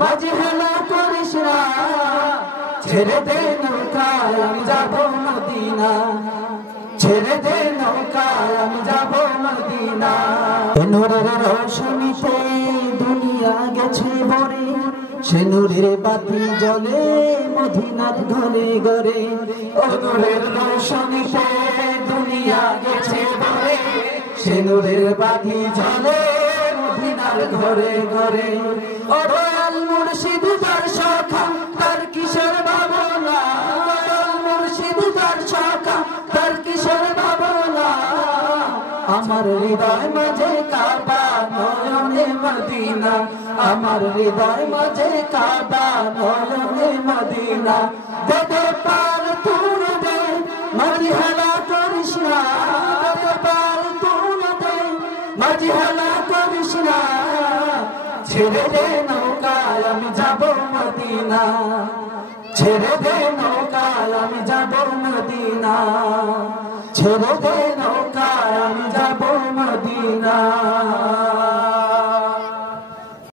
বাজি হেলা করিস না, ছেড়ে দে নৌকায় আমি যাব মদিনা, ছেড়ে দে নৌকায় আমি যাব মদিনা। নূরের রোশনীতে দুনিয়া গেছে ভরে, সে নূরের বাতি জ্বলে মদিনার ঘরে ঘরে। ও নূরের রোশনীতে দুনিয়া গেছে ভরে, সে নূরের বাতি জ্বলে মদিনার ঘরে ঘরে। ও দয়াল মুর্শিদ তার সখা তার কিশোর ভাবনা, মুর্শিদ তার সখা তার কিশোর ভাবনা। আমার হৃদয় মাঝে কাবা নয়নে মদিনা, আমার হৃদয় মাঝে কাবা নয়নে মদিনা। দে পার তুর দে মাঝি হেলা করিস না, দে পার তুর দে মাঝি হেলা করিস না, ছেড়ে দে নৌকায় আমি যাব মদিনা, ছেড়ে দে নৌকায় আমি যাব মদিনা, ছেড়ে দে নৌকায় আমি যাব মদিনা।